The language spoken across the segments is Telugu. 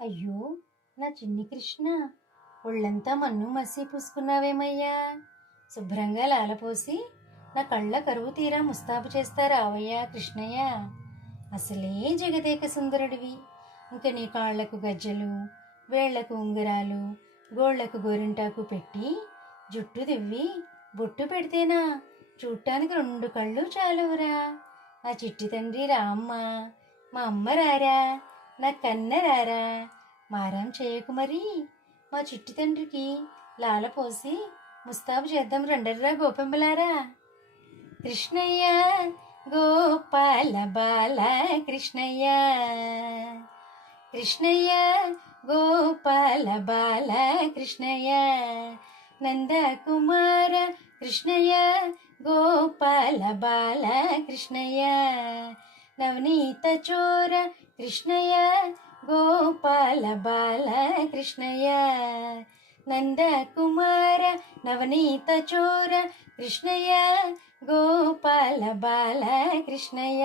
అయ్యో, నా చిన్ని కృష్ణ, ఒళ్ళంతా మన్ను మసి పూసుకున్నావేమయ్యా? శుభ్రంగా లాలపోసి నా కళ్ళ కరువు తీరా ముస్తాబు చేస్తారావయ్యా కృష్ణయ్య. అసలే జగదేక సుందరుడివి. ఇంక నీ కాళ్లకు గజ్జలు, వేళ్లకు ఉంగరాలు, గోళ్లకు గోరింటాకు పెట్టి జుట్టు దివ్వి బొట్టు పెడితేనా చూడటానికి 2 కళ్ళు చాలువురా. నా చిట్టి తండ్రి రామ్మ, మా అమ్మ రారా, నా కన్న రారా. మారం చేయకు మరి. మా చిట్టి తండ్రికి లాలపోసి ముస్తాబు చేద్దాం రండర్రా గోపెంబలారా. కృష్ణయ్య గోపాల బాల కృష్ణయ్య, కృష్ణయ్య గోపాల బాల కృష్ణయ్య, నందకుమార కృష్ణయ్య గోపాల బాల కృష్ణయ్య, నవనీత చోర కృష్ణయ్య గోపాల బాల కృష్ణయ్య, నందకుమార నవనీత చోర కృష్ణయ్య గోపాల బాల కృష్ణయ్య.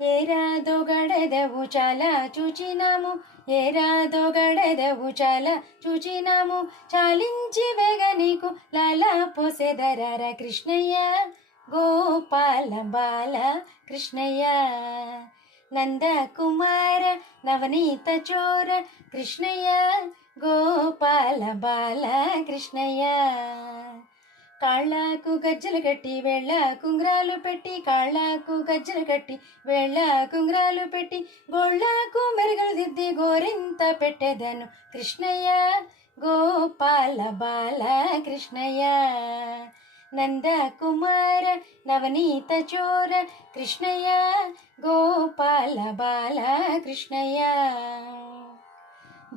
ఏరాదో గడదవు చాలా చూచినాము, ఏరాదో గడదవు చాలా చూచినాము, చాలించి వేగ నీకు లాలా పోసెదరార కృష్ణయ్య గోపాల బాల కృష్ణయ్య, నందకుమార నవనీత చోర కృష్ణయ్య గోపాల బాల కృష్ణయ్య. కాళ్ళకు గజ్జలు కట్టి వేళ్ళ కుంగ్రాలు పెట్టి, కాళ్ళకు గజ్జలు కట్టి వేళ్ళ కుంగ్రాలు పెట్టి, గోళ్ళకు మెరుగులు దిద్ది గోరింత పెట్టెదను కృష్ణయ్య గోపాల బాల కృష్ణయ్య, నందకుమార నవనీత చోర కృష్ణయ్య గోపాల బాల కృష్ణయ్య.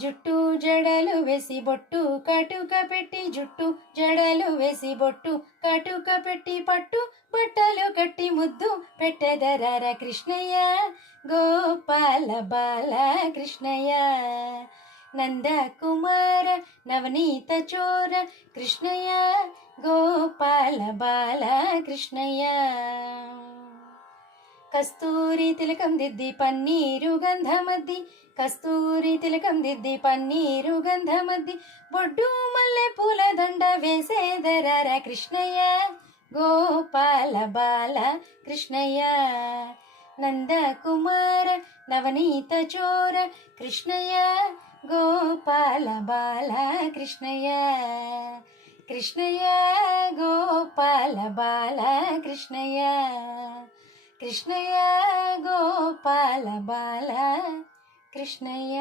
జుట్టు జడలు వేసి బొట్టు కాటుక పెట్టి, జుట్టు జడలు వేసి బొట్టు కాటుక పెట్టి, పట్టు బట్టలు కట్టి ముద్దు పెట్టెదరార కృష్ణయ్య గోపాల బాల కృష్ణయ్య, నందకుమార నవనీత చోర కృష్ణయ్య గోపాల బాల కృష్ణయ్య. కస్తూరి తిలకం దిద్ది పన్నీరు గంధమద్ది, కస్తూరి తిలకం దిద్ది పన్నీరు గంధమద్ది, బొడ్డు మల్లె పూల దండ వేసేదరార కృష్ణయ్య గోపాల బాల కృష్ణయ్య, నందకుమార నవనీత చోర కృష్ణయ్య గోపాల బాల కృష్ణయ్య, కృష్ణయ్య గోపాల బాల కృష్ణయ్య, కృష్ణయ్య గోపాల బాల కృష్ణయ్య.